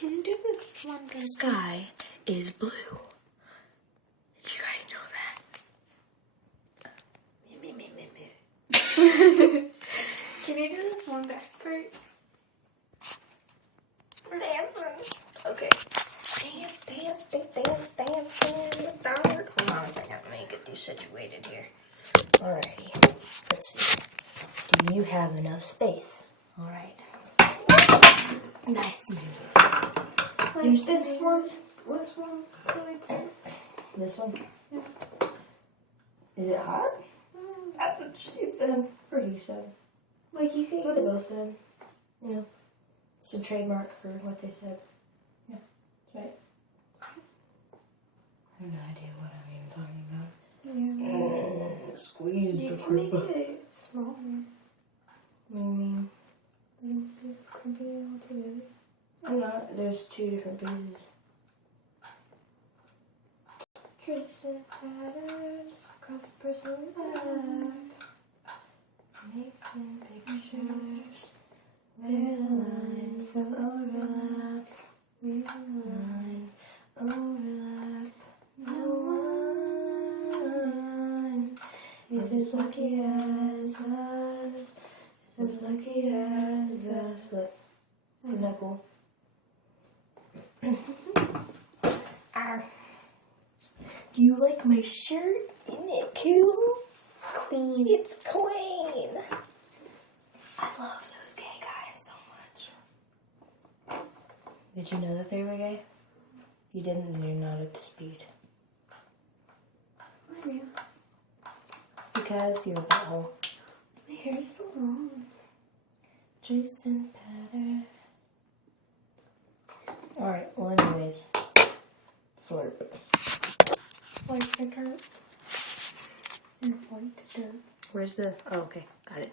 Can you do this one? The sky is blue. Did you guys know that? Can you do this one back part? We're dancing. Okay. Dance, dance, dance, dance in the dark. Hold on a second. Let me get you situated here. Alrighty. Let's see. Do you have enough space? Alright. Nice move. Like Here's this the one. This one. Really This one? Yeah. Is it hot? That's what she said. Or he said. Like you can. That's what they both said. You know, it's a trademark for what they said. Yeah, that's right. I have no idea what I'm even talking about. Yeah. Squeeze You the can make crimped. it smaller. What do you mean? Instead of crimping it all together. I'm not. There's two different pieces. Tracing patterns across a personal map. Making pictures where the lines overlap. Where the lines overlap. No one is as lucky as us. Is as lucky as us. Look. Isn't that cool? Do you like my shirt? Isn't it cool? It's clean. It's clean. I love those gay guys so much. Did you know that they were gay? If you didn't, then you're not up to speed. I knew. It's because you're a butthole. My hair's so long. Jason Patter. Alright, well anyways. Slurps. Flight to dirt. And flight to dirt. Where's the... Oh, okay. Got it.